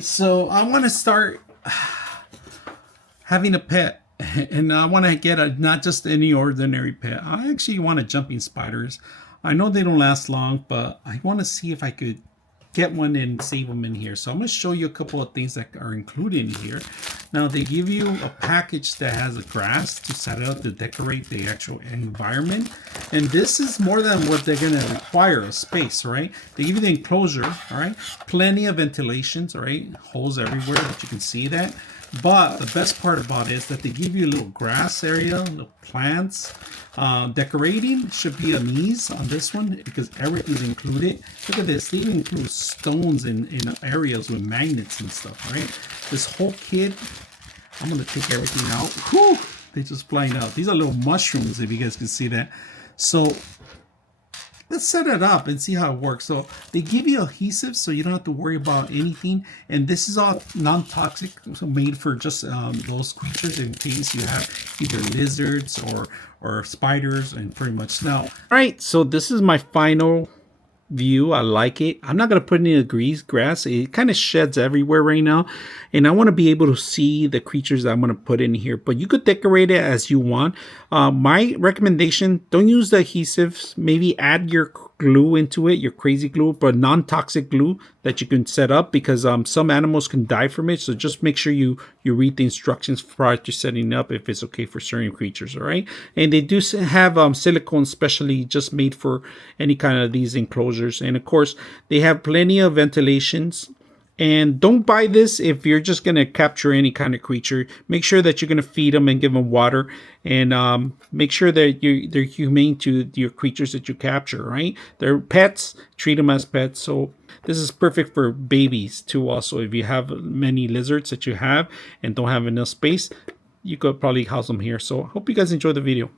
So I want to start having a pet, and I want to get not just any ordinary pet. I actually want jumping spiders. I know they don't last long, but I want to see if I could get one and save them in here. So I'm going to show you a couple of things that are included in here. Now they give you a package that has a grass to set out to decorate the actual environment, and this is more than what they're going to require a space, right? They give you the enclosure, all right, plenty of ventilations, all right, holes everywhere that you can see that. But the best part about it is that they give you a little grass area, little plants. Decorating should be an ease on this one because everything's included. Look at this, they even include stones in areas with magnets and stuff, right? This whole kit, I'm gonna take everything out. Whew, they just flying out. These are little mushrooms, if you guys can see that. So let's set it up and see how it works. So they give you adhesive so you don't have to worry about anything, and this is all non-toxic, so made for just those creatures in case you have either lizards or spiders, and pretty much now. All right, so this is my final view. I like it. I'm not going to put any of the grass. It kind of sheds everywhere right now, and I want to be able to see the creatures that I'm going to put in here, but you could decorate it as you want. My recommendation, don't use the adhesives. Maybe add your glue into it, your crazy glue, but non-toxic glue that you can set up, because some animals can die from it. So just make sure you read the instructions prior to setting up if it's okay for certain creatures. All right, and they do have silicone specially just made for any kind of these enclosures, and of course they have plenty of ventilations. And don't buy this if you're just going to capture any kind of creature. Make sure that you're going to feed them and give them water, and make sure that they're humane to your creatures that you capture, right? They're pets, treat them as pets. So this is perfect for babies too. Also, if you have many lizards that you have and don't have enough space, you could probably house them here. So hope you guys enjoy the video.